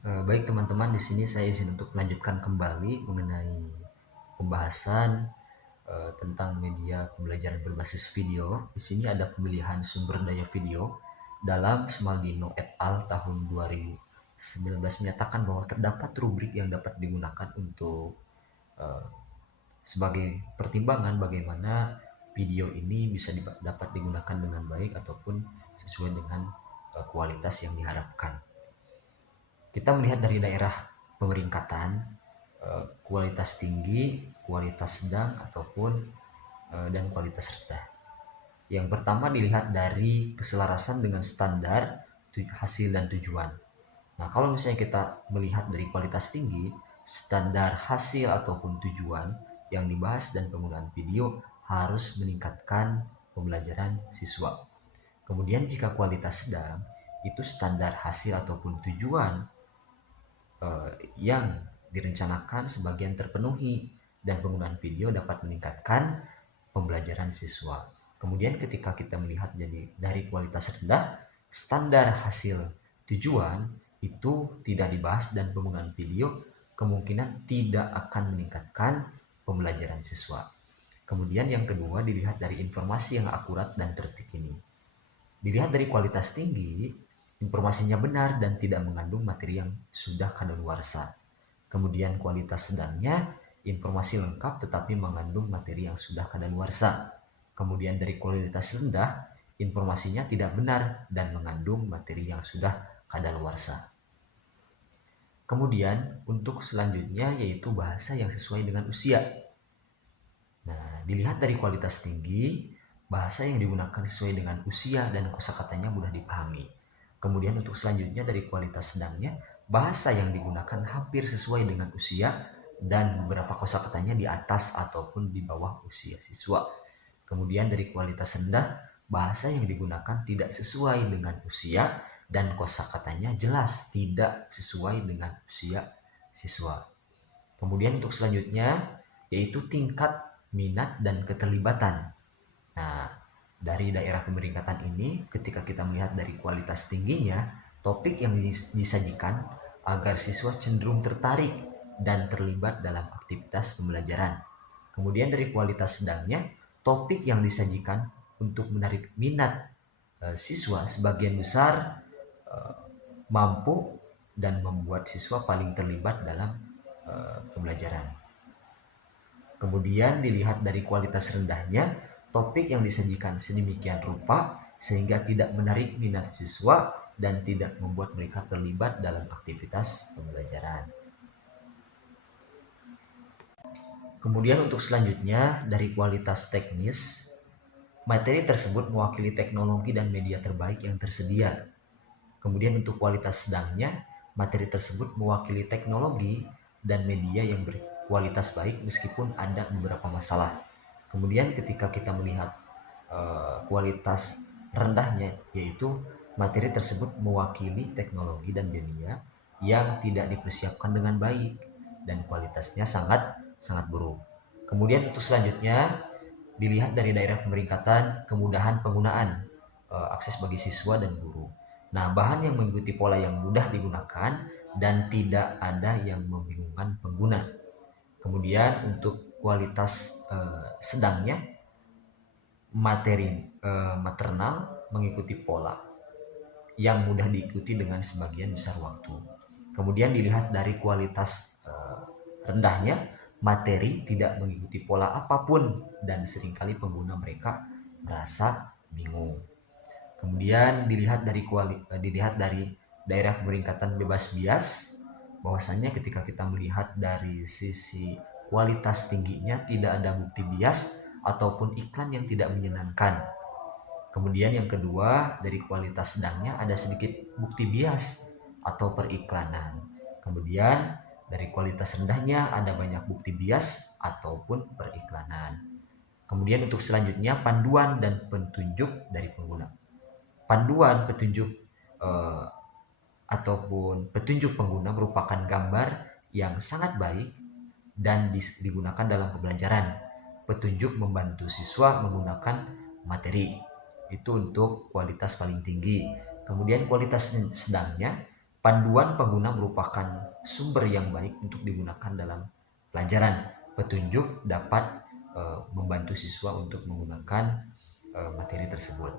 Baik teman-teman, di sini saya izin untuk melanjutkan kembali mengenai pembahasan tentang media pembelajaran berbasis video. Di sini ada pemilihan sumber daya video dalam Smaldino et al. Tahun 2019 menyatakan bahwa terdapat rubrik yang dapat digunakan untuk eh, sebagai pertimbangan bagaimana video ini bisa dapat digunakan dengan baik ataupun sesuai dengan kualitas yang diharapkan. Kita melihat dari daerah pemeringkatan, kualitas tinggi, kualitas sedang ataupun dan kualitas rendah. Yang pertama dilihat dari keselarasan dengan standar hasil dan tujuan. Nah, kalau misalnya kita melihat dari kualitas tinggi, standar hasil ataupun tujuan yang dibahas dan penggunaan video harus meningkatkan pembelajaran siswa. Kemudian jika kualitas sedang, itu standar hasil ataupun tujuan yang direncanakan sebagian terpenuhi dan penggunaan video dapat meningkatkan pembelajaran siswa. Kemudian ketika kita melihat dari kualitas rendah, standar hasil tujuan itu tidak dibahas dan penggunaan video kemungkinan tidak akan meningkatkan pembelajaran siswa. Kemudian yang kedua dilihat dari informasi yang akurat dan terkini. Dilihat dari kualitas tinggi, informasinya benar dan tidak mengandung materi yang sudah kadaluarsa. Kemudian kualitas sedangnya, informasi lengkap tetapi mengandung materi yang sudah kadaluarsa. Kemudian dari kualitas rendah, informasinya tidak benar dan mengandung materi yang sudah kadaluarsa. Kemudian untuk selanjutnya yaitu bahasa yang sesuai dengan usia. Nah, dilihat dari kualitas tinggi, bahasa yang digunakan sesuai dengan usia dan kosakatanya mudah dipahami. Kemudian untuk selanjutnya dari kualitas sedangnya, bahasa yang digunakan hampir sesuai dengan usia dan beberapa kosakatanya di atas ataupun di bawah usia siswa. Kemudian dari kualitas rendah, bahasa yang digunakan tidak sesuai dengan usia dan kosakatanya jelas tidak sesuai dengan usia siswa. Kemudian untuk selanjutnya yaitu tingkat minat dan keterlibatan. Nah, dari daerah pemeringkatan ini ketika kita melihat dari kualitas tingginya, topik yang disajikan agar siswa cenderung tertarik dan terlibat dalam aktivitas pembelajaran. Kemudian dari kualitas sedangnya, topik yang disajikan untuk menarik minat siswa sebagian besar mampu dan membuat siswa paling terlibat dalam pembelajaran. Kemudian dilihat dari kualitas rendahnya, topik yang disajikan sedemikian rupa sehingga tidak menarik minat siswa dan tidak membuat mereka terlibat dalam aktivitas pembelajaran. Kemudian untuk selanjutnya dari kualitas teknis, materi tersebut mewakili teknologi dan media terbaik yang tersedia. Kemudian untuk kualitas sedangnya, materi tersebut mewakili teknologi dan media yang berkualitas baik meskipun ada beberapa masalah. Kemudian ketika kita melihat kualitas rendahnya, yaitu materi tersebut mewakili teknologi dan media yang tidak dipersiapkan dengan baik dan kualitasnya sangat buruk. Kemudian untuk selanjutnya dilihat dari daerah pemeringkatan kemudahan penggunaan akses bagi siswa dan guru. Nah, bahan yang mengikuti pola yang mudah digunakan dan tidak ada yang membingungkan pengguna. Kemudian untuk kualitas sedangnya, materi maternal mengikuti pola yang mudah diikuti dengan sebagian besar waktu. Kemudian dilihat dari kualitas rendahnya, materi tidak mengikuti pola apapun dan seringkali pengguna mereka merasa bingung. Kemudian dilihat dari daerah pemeringkatan bebas bias, bahwasanya ketika kita melihat dari sisi kualitas tingginya tidak ada bukti bias ataupun iklan yang tidak menyenangkan. Kemudian yang kedua, dari kualitas sedangnya ada sedikit bukti bias atau periklanan. Kemudian dari kualitas rendahnya ada banyak bukti bias ataupun periklanan. Kemudian untuk selanjutnya panduan dan petunjuk dari pengguna. Panduan petunjuk eh, ataupun petunjuk pengguna merupakan gambar yang sangat baik dan digunakan dalam pembelajaran. Petunjuk membantu siswa menggunakan materi. Itu untuk kualitas paling tinggi. Kemudian kualitas sedangnya, Panduan pengguna merupakan sumber yang baik untuk digunakan dalam pelajaran. Petunjuk dapat membantu siswa untuk menggunakan materi tersebut.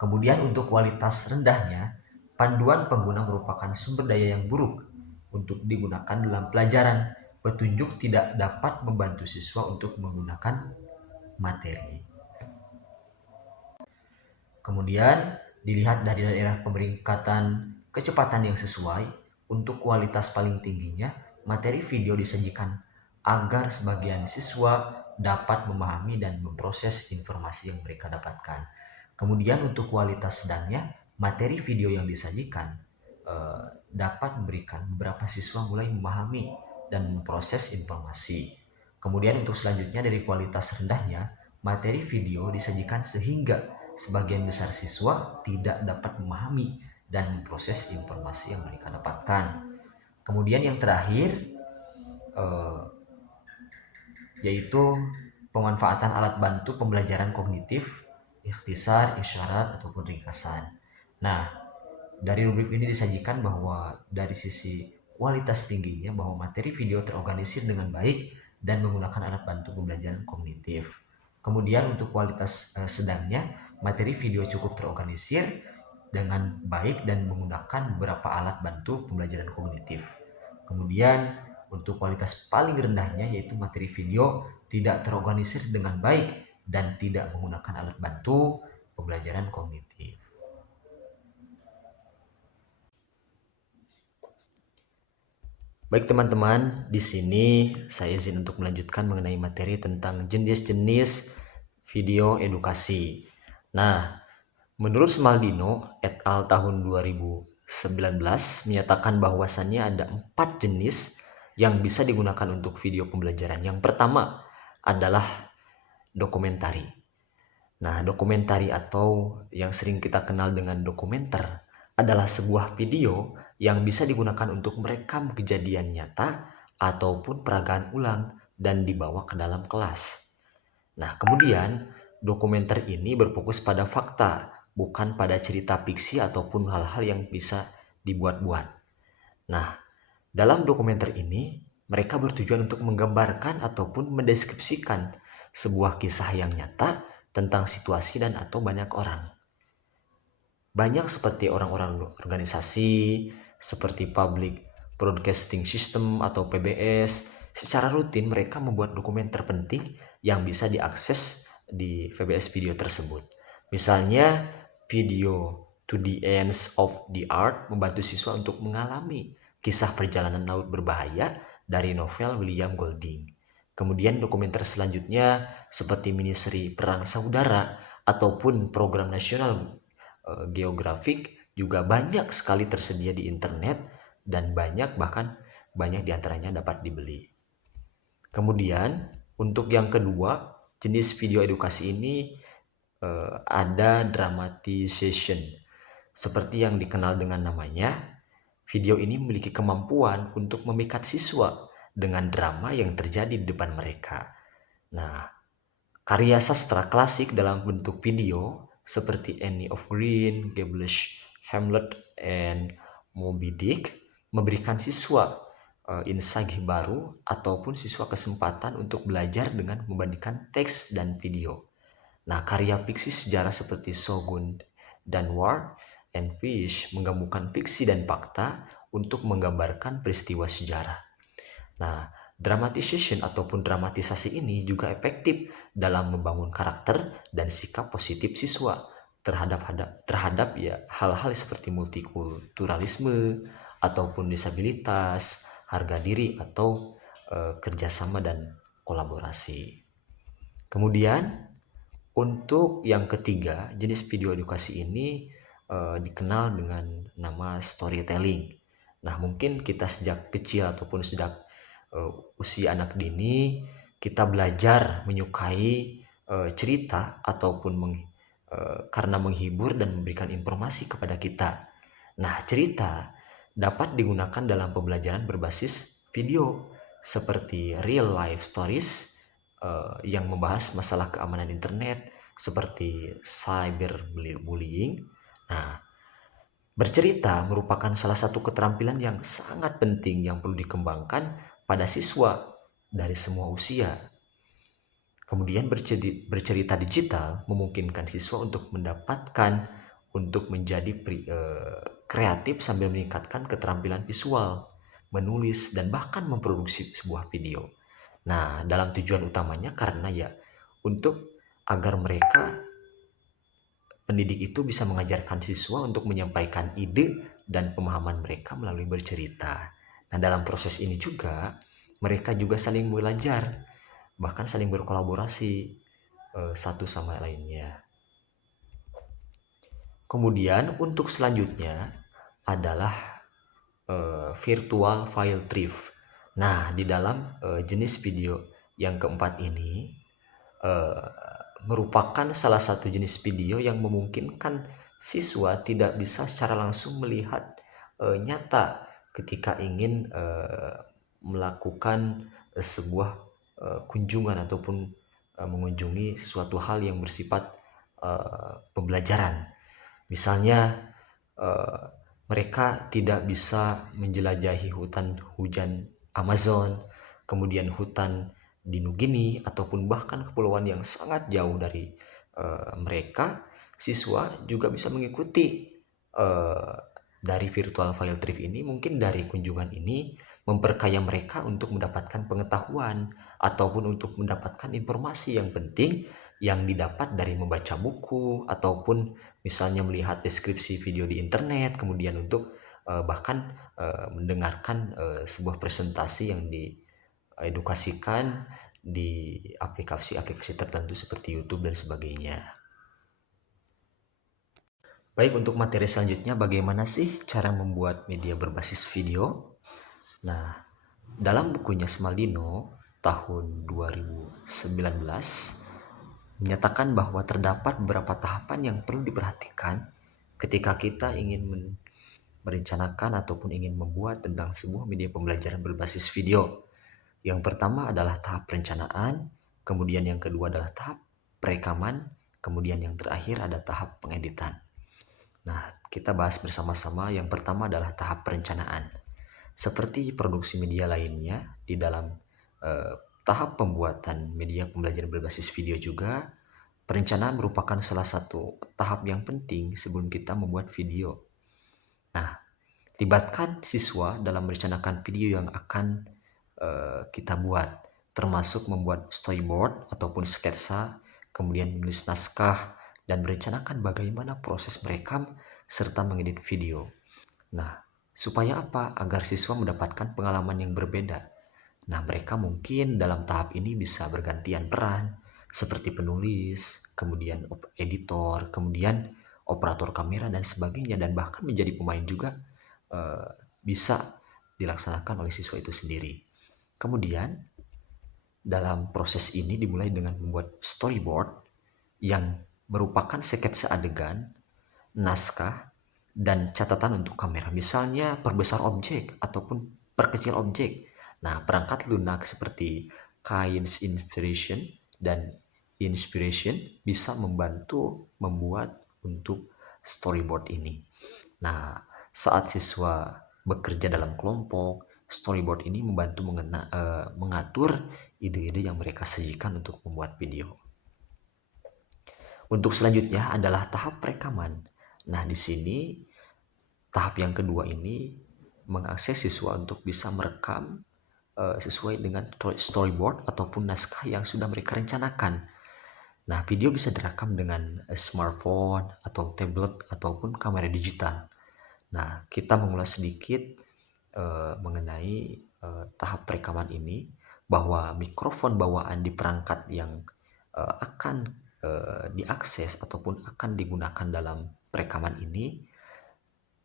Kemudian untuk kualitas rendahnya, panduan pengguna merupakan sumber daya yang buruk untuk digunakan dalam pelajaran. Petunjuk tidak dapat membantu siswa untuk menggunakan materi. Kemudian dilihat dari daerah pemeringkatan kecepatan yang sesuai, untuk kualitas paling tingginya, materi video disajikan agar sebagian siswa dapat memahami dan memproses informasi yang mereka dapatkan. Kemudian untuk kualitas sedangnya, materi video yang disajikan dapat memberikan beberapa siswa mulai memahami dan memproses informasi. Kemudian untuk selanjutnya dari kualitas rendahnya, materi video disajikan sehingga sebagian besar siswa tidak dapat memahami dan memproses informasi yang mereka dapatkan. Kemudian yang terakhir yaitu pemanfaatan alat bantu pembelajaran kognitif, ikhtisar, isyarat, ataupun ringkasan. Nah, dari rubrik ini disajikan bahwa dari sisi kualitas tingginya bahwa materi video terorganisir dengan baik dan menggunakan alat bantu pembelajaran kognitif. Kemudian untuk kualitas sedangnya, materi video cukup terorganisir dengan baik dan menggunakan beberapa alat bantu pembelajaran kognitif. Kemudian untuk kualitas paling rendahnya yaitu materi video tidak terorganisir dengan baik dan tidak menggunakan alat bantu pembelajaran kognitif. Baik teman-teman, di sini saya izin untuk melanjutkan mengenai materi tentang jenis-jenis video edukasi. Nah, menurut Smaldino et al. Tahun 2019 menyatakan bahwasannya ada 4 jenis yang bisa digunakan untuk video pembelajaran. Yang pertama adalah dokumentari. Nah, dokumentari atau yang sering kita kenal dengan dokumenter adalah sebuah video yang bisa digunakan untuk merekam kejadian nyata ataupun peragaan ulang dan dibawa ke dalam kelas. Nah, kemudian dokumenter ini berfokus pada fakta, bukan pada cerita fiksi ataupun hal-hal yang bisa dibuat-buat. Nah, dalam dokumenter ini, mereka bertujuan untuk menggambarkan ataupun mendeskripsikan sebuah kisah yang nyata tentang situasi dan atau banyak orang. Banyak seperti orang-orang organisasi, seperti Public Broadcasting System atau PBS, secara rutin mereka membuat dokumen terpenting yang bisa diakses di VBS video tersebut. Misalnya, video To the Ends of the Earth membantu siswa untuk mengalami kisah perjalanan laut berbahaya dari novel William Golding. Kemudian dokumenter selanjutnya seperti miniseri Perang Saudara ataupun program nasional geografik juga banyak sekali tersedia di internet dan bahkan banyak diantaranya dapat dibeli. Kemudian untuk yang kedua, jenis video edukasi ini ada dramatization. Seperti yang dikenal dengan namanya, video ini memiliki kemampuan untuk memikat siswa dengan drama yang terjadi di depan mereka. Nah, karya sastra klasik dalam bentuk video seperti Anne of Green, Gilgamesh, Hamlet, and Moby Dick memberikan siswa insight baru ataupun siswa kesempatan untuk belajar dengan membandingkan teks dan video. Nah, karya fiksi sejarah seperti Shogun dan War and Peace menggabungkan fiksi dan fakta untuk menggambarkan peristiwa sejarah. Nah, dramatization ataupun dramatisasi ini juga efektif dalam membangun karakter dan sikap positif siswa terhadap ya hal-hal seperti multikulturalisme ataupun disabilitas, harga diri atau kerjasama dan kolaborasi. Kemudian untuk yang ketiga, jenis video edukasi ini dikenal dengan nama storytelling. Nah, mungkin kita sejak kecil ataupun sejak usia anak dini kita belajar menyukai cerita ataupun karena menghibur dan memberikan informasi kepada kita. Nah, cerita dapat digunakan dalam pembelajaran berbasis video seperti real life stories yang membahas masalah keamanan internet seperti cyberbullying. Nah, Bercerita merupakan salah satu keterampilan yang sangat penting yang perlu dikembangkan pada siswa dari semua usia. Kemudian bercerita digital memungkinkan siswa untuk menjadi kreatif sambil meningkatkan keterampilan visual, menulis, dan bahkan memproduksi sebuah video. Nah, dalam tujuan utamanya karena ya untuk agar pendidik itu bisa mengajarkan siswa untuk menyampaikan ide dan pemahaman mereka melalui bercerita. Nah, dalam proses ini juga mereka juga saling belajar, bahkan saling berkolaborasi satu sama lainnya. Kemudian untuk selanjutnya adalah virtual file thrift. Nah, di dalam jenis video yang keempat ini eh, merupakan salah satu jenis video yang memungkinkan siswa tidak bisa secara langsung melihat nyata ketika ingin melakukan sebuah kunjungan ataupun mengunjungi sesuatu hal yang bersifat pembelajaran. Misalnya eh, mereka tidak bisa menjelajahi hutan hujan Amazon, kemudian hutan di Nugini ataupun bahkan kepulauan yang sangat jauh dari mereka. Siswa juga bisa mengikuti eh, dari virtual file trip ini. Mungkin dari kunjungan ini memperkaya mereka untuk mendapatkan pengetahuan ataupun untuk mendapatkan informasi yang penting yang didapat dari membaca buku ataupun misalnya melihat deskripsi video di internet, kemudian untuk bahkan mendengarkan sebuah presentasi yang diedukasikan di aplikasi-aplikasi tertentu seperti YouTube dan sebagainya. Baik, untuk materi selanjutnya bagaimana sih cara membuat media berbasis video? Nah, dalam bukunya Smaldino tahun 2019 menyatakan bahwa terdapat beberapa tahapan yang perlu diperhatikan ketika kita ingin merencanakan ataupun ingin membuat tentang sebuah media pembelajaran berbasis video. Yang pertama adalah tahap perencanaan, kemudian yang kedua adalah tahap perekaman, kemudian yang terakhir ada tahap pengeditan. Nah, kita bahas bersama-sama. Yang pertama adalah tahap perencanaan. Seperti produksi media lainnya, di dalam eh, tahap pembuatan media pembelajaran berbasis video juga, perencanaan merupakan salah satu tahap yang penting sebelum kita membuat video. Nah, libatkan siswa dalam merencanakan video yang akan kita buat, termasuk membuat storyboard ataupun sketsa, kemudian menulis naskah, dan merencanakan bagaimana proses merekam serta mengedit video. Nah, supaya apa? Agar siswa mendapatkan pengalaman yang berbeda. Nah, mereka mungkin dalam tahap ini bisa bergantian peran, seperti penulis, kemudian editor, kemudian operator kamera dan sebagainya, dan bahkan menjadi pemain juga bisa dilaksanakan oleh siswa itu sendiri. Kemudian dalam proses ini dimulai dengan membuat storyboard yang merupakan sketsa adegan, naskah, dan catatan untuk kamera. Misalnya perbesar objek ataupun perkecil objek. Nah, perangkat lunak seperti Kain's Inspiration dan Inspiration bisa membantu membuat untuk storyboard ini. Nah, saat siswa bekerja dalam kelompok, storyboard ini membantu mengatur ide-ide yang mereka sajikan untuk membuat video. Untuk selanjutnya adalah tahap perekaman. Nah, di sini tahap yang kedua ini mengakses siswa untuk bisa merekam sesuai dengan storyboard ataupun naskah yang sudah mereka rencanakan. Nah, video bisa direkam dengan smartphone atau tablet ataupun kamera digital. Nah, kita mengulas sedikit mengenai tahap perekaman ini, bahwa mikrofon bawaan di perangkat yang akan diakses ataupun akan digunakan dalam perekaman ini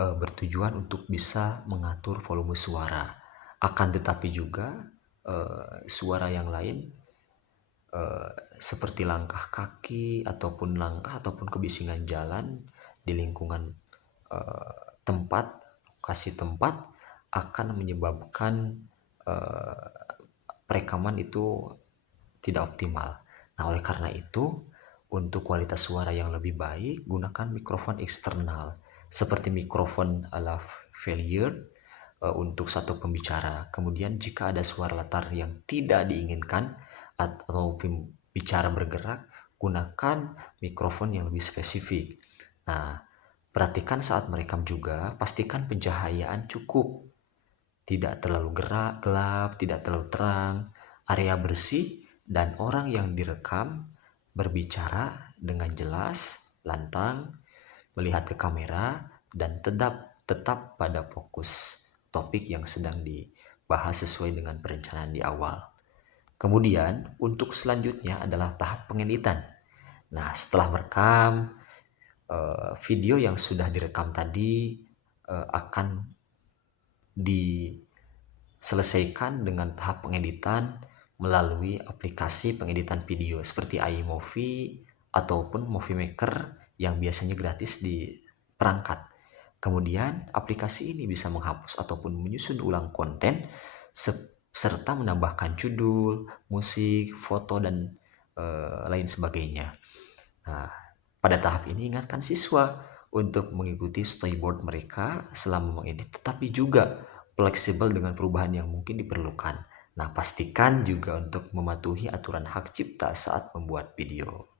bertujuan untuk bisa mengatur volume suara. Akan tetapi juga suara yang lain seperti langkah kaki ataupun kebisingan jalan di lingkungan tempat, lokasi tempat akan menyebabkan eh, perekaman itu tidak optimal. Nah, oleh karena itu, untuk kualitas suara yang lebih baik, gunakan mikrofon eksternal seperti mikrofon lavalier untuk satu pembicara. Kemudian jika ada suara latar yang tidak diinginkan atau pembicara bergerak, gunakan mikrofon yang lebih spesifik. Nah, perhatikan saat merekam juga, pastikan pencahayaan cukup, tidak terlalu gelap, tidak terlalu terang, area bersih, dan orang yang direkam berbicara dengan jelas, lantang, melihat ke kamera, dan tetap pada fokus topik yang sedang dibahas sesuai dengan perencanaan di awal. Kemudian, untuk selanjutnya adalah tahap pengeditan. Nah, setelah merekam, video yang sudah direkam tadi akan diselesaikan dengan tahap pengeditan melalui aplikasi pengeditan video seperti iMovie ataupun Movie Maker yang biasanya gratis di perangkat. Kemudian, aplikasi ini bisa menghapus ataupun menyusun ulang konten serta menambahkan judul, musik, foto, dan lain sebagainya. Nah, pada tahap ini ingatkan siswa untuk mengikuti storyboard mereka selama mengedit, tetapi juga fleksibel dengan perubahan yang mungkin diperlukan. Nah, pastikan juga untuk mematuhi aturan hak cipta saat membuat video.